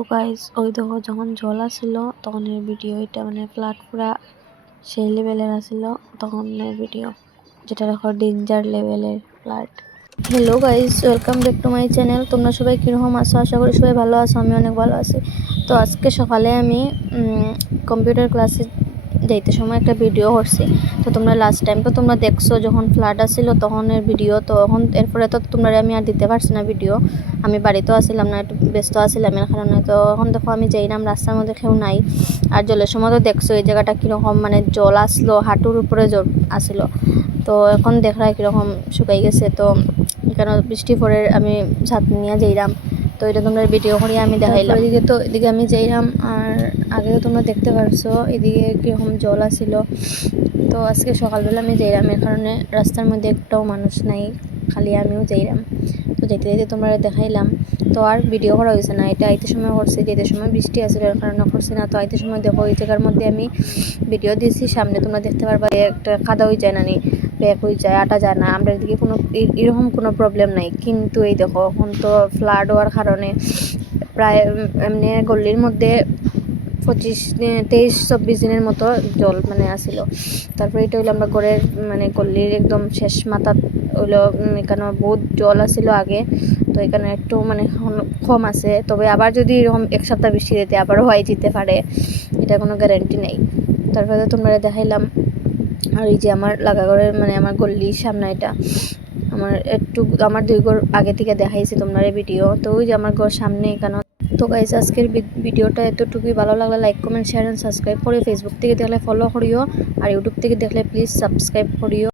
তো গাইস ওই দেখো যখন জল আসিল, তখন এর ভিডিও এটা মানে ফ্ল্যাট পুরা সেই লেভেলের আসিল, তখন এর ভিডিও যেটা দেখো ডেঞ্জার লেভেলের flat hello guys welcome back to my channel তোমরা সবাই কীরকম আছো? আশা করি সবাই ভালো আছো, আমি অনেক ভালো আছি। তো আজকে সকালে আমি কম্পিউটার ক্লাসে যাইতে সময় একটা ভিডিও করছি। তো তোমরা লাস্ট টাইম তো তোমরা দেখছ, যখন ফ্লাড আসছিল তখনের ভিডিও তো এখন এরপরে তো তোমরা আমি আর দিতে পারছি না ভিডিও আমি বাড়িতেও আসছিলাম না, একটু ব্যস্ত আসছিলাম এর কারণে। তো এখন দেখো আমি যাইলাম রাস্তার মধ্যে কেউ নাই। আর জলের সময় তো দেখছ, এই জায়গাটা কীরকম মানে জল আসলো, হাঁটুর উপরে জল আসলো। তো এখন দেখরা কীরকম শুকাই গেছে। তো কেন বৃষ্টি পরে আমি ছাদ নিয়ে যাইলাম। তো এটা তোমরা ভিডিও করে আমি দেখাইলাম। এদিকে তো এদিকে আমি যাইলাম আর আগে তো তোমরা দেখতে পারছ এদিকে কীরকম জল আসিল। তো আজকে সকালবেলা আমি যাইলাম এর কারণে রাস্তার মধ্যে একটাও মানুষ নাই খালি আমিও যাইলাম। তো যেতে যেতে তোমরা দেখাইলাম। তো আর ভিডিও করা হয়েছে না এটা আইতে সময় করছি যেতে সময় বৃষ্টি আসলে এর কারণে করছি না। তো আইতে সময় দেখো এই জায়গার মধ্যে আমি ভিডিও দিয়েছি সামনে তোমরা দেখতে পারবা একটা খাদা হয়ে যায় না নি। ব্যাক হয়ে যায়, আটা যায় না। আমরা এদিকে কোনো এরকম কোনো প্রবলেম নাই। কিন্তু এই দেখো, এখন তো ফ্লাড হওয়ার কারণে প্রায় এমনি গল্লির মধ্যে পঁচিশ দিন, তেইশ, চব্বিশ দিনের মতো জল মানে আসিল তারপরে এটা হইল আমরা ঘরের মানে গল্লির একদম শেষ মাথা হইল এখানে বহুত জল আসিল আগে। তো এখানে একটু মানে কম আছে। তবে আবার যদি এরকম এক সপ্তাহ বৃষ্টি দিতে আবারও হয়ে যেতে পারে, এটা কোনো গ্যারেন্টি নেই। তারপরে তোমরা দেখাইলাম আর এই যে আমার লাগাঘরের মানে আমার গল্লির সামনে এটা, আমার একটু, আমার দুই ঘর আগে থেকে দেখাইছি এই ভিডিও। তো ওই যে আমার ঘর সামনে এখানে। তো গাইজ আজকের ভিডিওটা এতটুকুই। ভালো লাগলে like comment share and subscribe করে ফেসবুক থেকে দেখলে ফলো করিও। আর ইউটিউব থেকে দেখলে প্লিজ সাবস্ক্রাইব করিও।